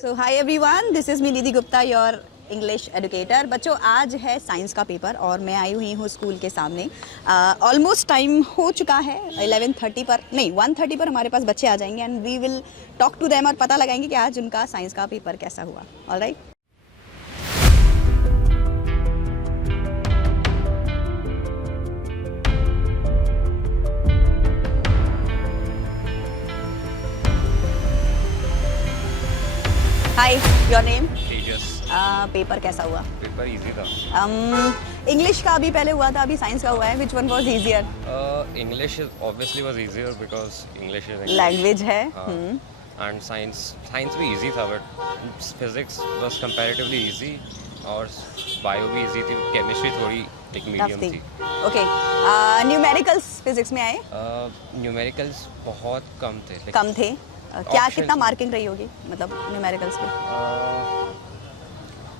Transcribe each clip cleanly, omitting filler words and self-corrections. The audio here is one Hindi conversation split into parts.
So hi everyone, this is me Nidhi Gupta, your English educator. बच्चों, आज है साइंस का पेपर और मैं आई हुई हूँ स्कूल के सामने। ऑलमोस्ट टाइम हो चुका है, 11:30 पर नहीं 1:30 पर हमारे पास बच्चे आ जाएंगे and we will talk to them और पता लगाएंगे कि आज उनका साइंस का पेपर कैसा हुआ। Alright. Hi, your name? Tejas. Paper कैसा हुआ? पेपर इजी था। इंग्लिश का अभी पहले हुआ था, अभी साइंस का हुआ है। Which one was easier? English obviously was easier because English is language है। एंड साइंस भी इजी था, but physics was comparatively easy और बायो भी इजी थी। केमिस्ट्री थोड़ी एक मीडियम थी। ओके, न्यूमेरिकल्स फिजिक्स में आए? न्यूमेरिकल्स बहुत कम थे। कम थे? क्या कितना मार्किंग रही होगी मतलब न्यूमेरिकल्स पे?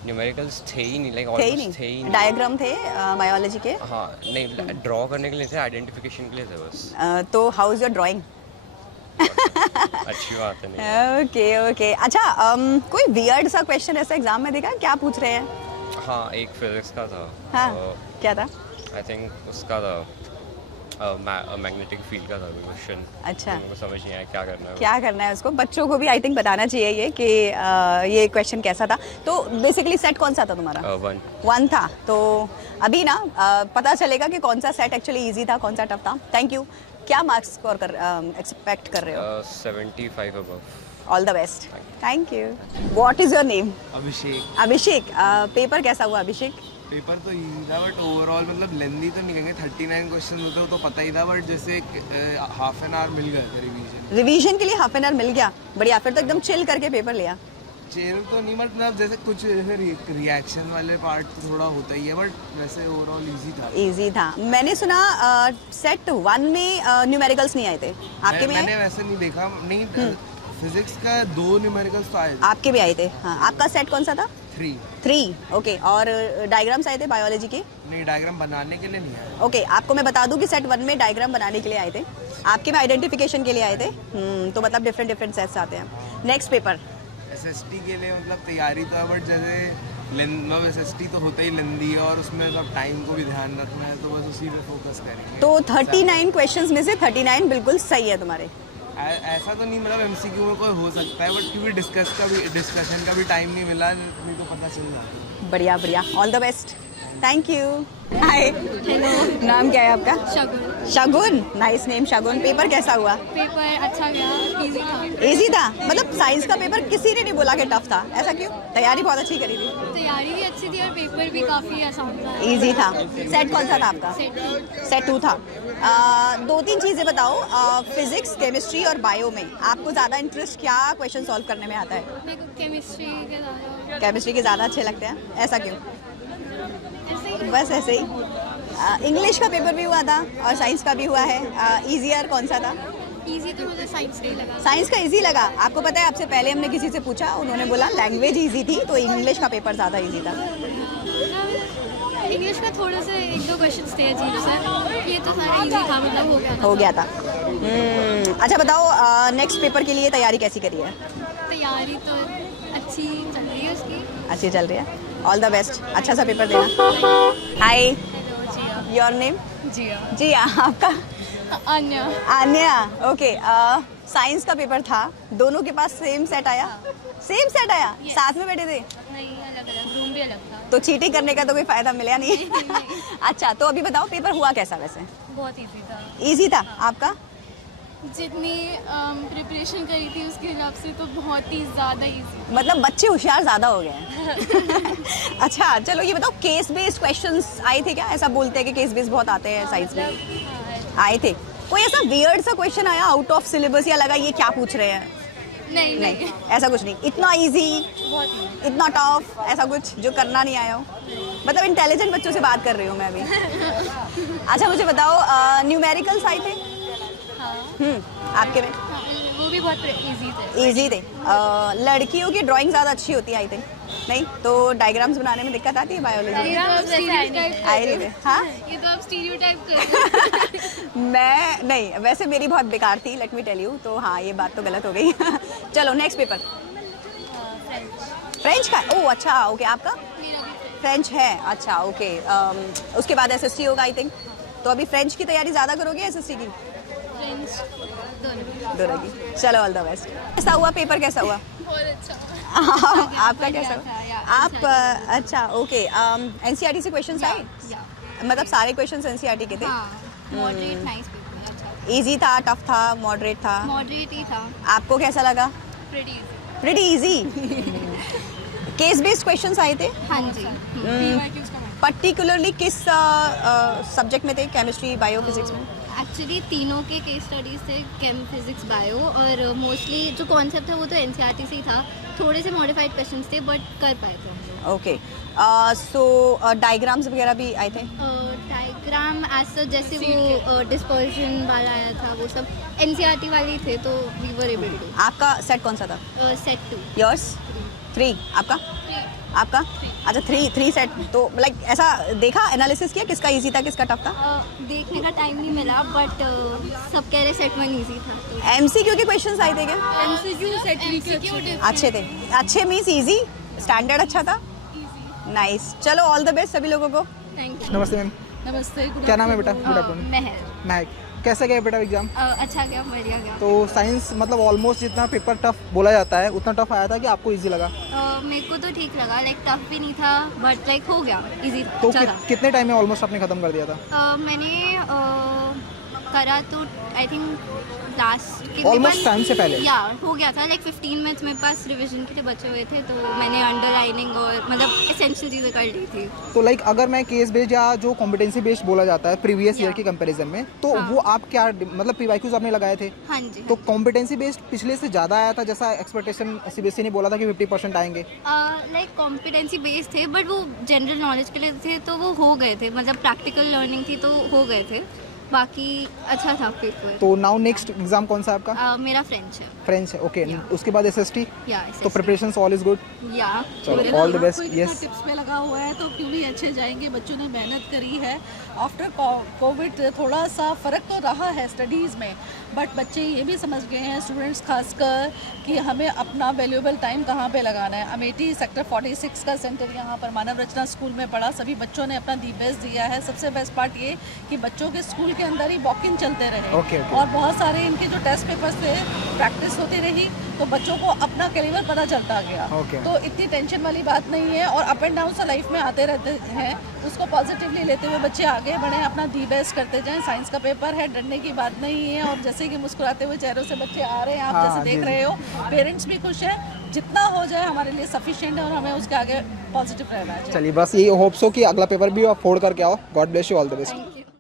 न्यूमेरिकल्स थे ही नहीं, लाइक थे ही ऑलमोस्ट थे ही नहीं। डायग्राम थे बायोलॉजी के? हाँ, नहीं ड्रॉ करने के लिए थे, आइडेंटिफिकेशन के लिए थे बस। तो हाउ इज योर ड्राइंग? अच्छी बात है। नहीं ओके ओके। अच्छा, कोई वियर्ड सा क्वेश्चन ऐसा एग्जाम में देखा? क्या पूछ रहे हैं? हाँ, एक फिजिक्स का था। हाँ, क्या था? आई थिंक उसका था मैग्नेटिक फील्ड का था क्वेश्चन। अच्छा, मुझे समझ नहीं आया क्या करना है। क्या करना है उसको? बच्चों को भी आई थिंक बताना चाहिए ये कि ये क्वेश्चन कैसा था। तो बेसिकली सेट कौन सा था तुम्हारा? 1 था। तो अभी ना पता चलेगा कि कौन सा सेट एक्चुअली इजी था, कौन सा टफ था। Thank you. क्या मार्क्स स्कोर कर एक्सपेक्ट कर रहे हो? 75 above. All the best. Thank you. What is your name? Abhishek. Abhishek. Paper कैसा हुआ अभिषेक? पेपर तो इजी था बट ओवरऑल मतलब लेंदी तो नहीं कहेंगे, 39 क्वेश्चन होते तो पता ही था, बट जैसे हाफ एन आवर मिल गया था रिवीजन के लिए। हाफ एन आवर मिल गया, बढ़िया। फिर तो एकदम चिल करके पेपर लिया। चेयर तो नहीं, मतलब जैसे कुछ जैसे रिएक्शन वाले पार्ट तो थोड़ा होता ही है, बट वैसे ओवरऑल इजी था। इजी था। मैंने सुना सेट 1 में न्यूमेरिकल्स नहीं आए थे, आपके में मैंने आए? वैसे नहीं देखा, नहीं फिजिक्स का 2 न्यूमेरिकल्स तो आए थे। आपके भी आए थे? हाँ। आपका सेट कौन सा था? 3। ओके। और डायग्राम्स आए थे बायोलॉजी के? नहीं, डायग्राम बनाने के लिए नहीं आए। ओके, आपको मैं बता दूं कि सेट 1 में डायग्राम बनाने के लिए आए थे, आपके में आइडेंटिफिकेशन के लिए आए थे। तो मतलब डिफरेंट सेट्स आते हैं। नेक्स्ट पेपर एसएसटी के लिए मतलब तैयारी तो है, बट जैसे मतलब एसएसटी तो होता ही लेंदी है और उसमें सब टाइम को भी ध्यान रखना है, तो बस उसी पे फोकस करेंगे। तो 39 क्वेश्चंस में से 39 बिल्कुल सही है तुम्हारे? ऐसा तो नहीं, मतलब एमसीक्यू में कोई हो सकता है, बट क्योंकि डिस्कशन का भी टाइम नहीं मिला, नहीं तो पता चल जाता। बढ़िया बढ़िया। All the best. Thank you. Hi, नाम क्या है आपका? Shagun. Shagun, nice name Shagun. Paper कैसा हुआ? पेपर अच्छा गया, इजी था। इजी था? मतलब साइंस का पेपर किसी ने नहीं बोला कि टफ था, ऐसा क्यों? तैयारी बहुत अच्छी करी थी? तैयारी भी अच्छी थी और पेपर भी काफ़ी आसान था। इजी था। सेट कौन सा था आपका? सेट 2 था। 2-3 चीज़ें बताओ, फिजिक्स, केमिस्ट्री और बायो में आपको ज़्यादा इंटरेस्ट क्या क्वेश्चन सॉल्व करने में आता है? मेरे को केमिस्ट्री के ज़्यादा अच्छे लगते हैं, ऐसा क्यों? ऐसे ही। बस ऐसे ही। इंग्लिश का पेपर भी हुआ था और साइंस का भी हुआ है। ईजियर कौन सा था? इजी तो मुझे साइंस नहीं लगा। साइंस का इजी लगा? आपको पता है, आपसे पहले हमने किसी से पूछा, उन्होंने बोला लैंग्वेज इजी थी, तो इंग्लिश का पेपर ज़्यादा इजी था। इंग्लिश में थोड़े से 1-2 क्वेश्चन थे अजीब से, ये तो सारा इजी था, मतलब हो गया था। अच्छा बताओ, नेक्स्ट पेपर के लिए तैयारी कैसी करी है? तैयारी तो अच्छी चल रही है उसकी। अच्छी चल रही है। ऑल द बेस्ट, अच्छा सा पेपर देना। हाय, योर नेम? जिया। जिया। आपका? अन्य। आन्या। ओके। साइंस का पेपर था, दोनों के पास सेम सेट आया? सेम सेट आया? साथ में बैठे थे? नहीं, अलग-अलग, रूम भी अलग था। तो चीटिंग करने का तो कोई फायदा मिला नहीं। अच्छा, तो अभी बताओ पेपर हुआ कैसा वैसे? बहुत इजी था। इजी था? आपका? जितनी प्रिपरेशन करी थी उसके हिसाब से तो बहुत ही ज़्यादा इजी। मतलब बच्चे होशियार ज़्यादा हो गए हैं। अच्छा, चलो ये बताओ, केस बेस्ड क्वेश्चंस आए थे क्या? ऐसा बोलते हैं कि केस बेस्ड बहुत आते हैं साइंस में। आए थे? कोई ऐसा वियर्ड सा क्वेश्चन आया आउट ऑफ सिलेबस, या लगा ये क्या पूछ रहे हैं? नहीं, ऐसा कुछ नहीं। इतना इजी, बहुत इतना टफ, ऐसा कुछ जो करना नहीं आया हो? मतलब इंटेलिजेंट बच्चों से बात कर रही हूँ मैं अभी। अच्छा मुझे बताओ, न्यूमेरिकल्स आए थे? आपके में? वो भी बहुत इजी थे। इजी थे। लड़कियों की ड्राइंग ज़्यादा अच्छी होती है आई थिंक, नहीं? तो डायग्राम्स बनाने में दिक्कत आती है बायोलॉजी? आई नहीं थे। हाँ, ये तो आप स्टीरियोटाइप कर मैं नहीं, वैसे मेरी बहुत बेकार थी, लेट मी टेल यू। तो हाँ, ये बात तो गलत हो गई। चलो नेक्स्ट पेपर। फ्रेंच का? ओह अच्छा, ओके। आपका मेरा भी फ्रेंच है? अच्छा, ओके। उसके बाद एसएसटी होगा आई थिंक। तो अभी फ्रेंच की तैयारी ज़्यादा करोगे एसएसटी की? फ्रेंड्स दोनों। दोनों की। चलो, ऑल द बेस्ट। कैसा हुआ पेपर, कैसा हुआ? बहुत अच्छा। आपका बढ़िया कैसा था, या, हुआ? आप अच्छा अच्छा, ओके। एनसीईआरटी से क्वेश्चंस आए? या मतलब सारे क्वेश्चंस एनसीईआरटी के थे? हाँ, मॉडरेट नाइस पेपर, अच्छा इजी था, टफ था, मॉडरेट था? मॉडरेट ही था, आपको कैसा लगा? Pretty easy. Pretty easy. Case based questions आए थे? हाँ जी। पर्टिकुलरली किस सब्जेक्ट में थे? केमिस्ट्री, बायो, फिजिक्स में? एक्चुअली तीनों के केस स्टडीज थे, केम, फिजिक्स, बायो, और मोस्टली जो कॉन्सेप्ट था वो तो एनसीईआरटी से ही था। थोड़े से मॉडिफाइड क्वेश्चंस थे बट कर पाए थे हम लोग। ओके। सो डायग्राम्स वगैरह भी आए थे? डायग्राम एज सच जैसे वो डिस्पर्शन वाला आया था, वो सब एनसीईआरटी वाले ही थे, तो वी वर एबल टू। आपका सेट कौन सा था? सेट 2। योर्स? 3। आपका? आपका? अच्छा, 3 सेट। तो लाइक ऐसा देखा, एनालिसिस किया किसका इजी था, किसका टफ था? देखने का टाइम नहीं मिला बट सब कह रहे सेट 1 इजी था, तो एमसीक्यू के क्वेश्चंस आए थे क्या? एमसीक्यू सेट 3 के अच्छे थे? अच्छे मीन्स इजी? स्टैंडर्ड अच्छा था? नाइस। चलो, ऑल द बेस्ट सभी लोगों को। Thank you. नमस्ते मैम, नमस्ते। क्या नाम है बेटा? Good afternoon. महल। महक, कैसा गया बेटा एग्जाम? अच्छा गया, बढ़िया गया। तो साइंस मतलब ऑलमोस्ट जितना पेपर टफ बोला जाता है उतना टफ आया था कि आपको इजी लगा? मेरे को तो ठीक लगा, लाइक टफ भी नहीं था बट लाइक हो गया, इजी तो अच्छा था। कितने टाइम में ऑलमोस्ट आपने खत्म कर दिया था? मैंने करा तो I think last Almost time से पहले? या हो गया था, लाइक 15 मिनट्स मेरे पास रिवीजन के लिए बचे हुए थे, तो मैंने अंडरलाइनिंग और मतलब एसेंशियल चीज़ें कर ली थी। तो लाइक अगर मैं केस बेस्ड या जो कॉम्पिटेंसी बेस्ड बोला जाता है प्रीवियस ईयर Yeah. के कंपैरिजन में, तो हाँ. वो आप क्या मतलब पीवाईक्यूज आपने लगाए थे? हाँ जी। तो कॉम्पिटेंसी बेस्ड पिछले से ज़्यादा आया था जैसा एक्सपेक्टेशन सीबीएसई ने बोला था कि 50% आएंगे? लाइक कॉम्पिटेंसी बेस्ड थे बट वो जनरल नॉलेज के लिए थे, तो वो हो गए थे, मतलब प्रैक्टिकल लर्निंग थी तो हो गए थे, बाकी अच्छा था पेपर। तो नाउ नेक्स्ट एग्जाम कौन सा है आपका? मेरा फ्रेंच है। फ्रेंच है, ओके। Yeah. उसके बाद एसएसटी? या तो प्रिपरेशन ऑल इज गुड? या चलो, all the best. Yes, tips पे लगा हुआ है तो क्यों नहीं अच्छे जाएंगे, बच्चों ने मेहनत करी है। आफ्टर कोविड थोड़ा सा फ़र्क तो रहा है स्टडीज़ में, बट बच्चे ये भी समझ गए हैं, स्टूडेंट्स खासकर, कि हमें अपना वैल्यूएबल टाइम कहाँ पे लगाना है। अमेठी सेक्टर 46 का सेंटर यहाँ पर मानव रचना स्कूल में पढ़ा, सभी बच्चों ने अपना दी बेस्ट दिया है। सबसे बेस्ट पार्ट ये कि बच्चों के स्कूल के अंदर ही वॉक इन चलते रहे Okay, okay. और बहुत सारे इनके जो टेस्ट पेपर्स थे प्रैक्टिस होती रही, तो बच्चों को अपना कैलिबर पता चलता गया। Okay. तो इतनी टेंशन वाली बात नहीं है, और अप एंड डाउन लाइफ में आते रहते हैं, उसको पॉजिटिवली लेते हुए बच्चे आगे बढ़ें, अपना दी बेस्ट करते जाएं। साइंस का पेपर है, डरने की बात नहीं है, और जैसे कि मुस्कुराते हुए चेहरों से बच्चे आ रहे हैं, आप हाँ, जैसे जी, देख जी। रहे हो, पेरेंट्स भी खुश हैं। जितना हो जाए हमारे लिए सफिशिएंट है, और हमें उसके आगे पॉजिटिव रहना चाहिए। चलिए बस यही होप्स हो कि अगला पेपर भी आप फोड़ करके आओ। God bless you, all the best. Thank you.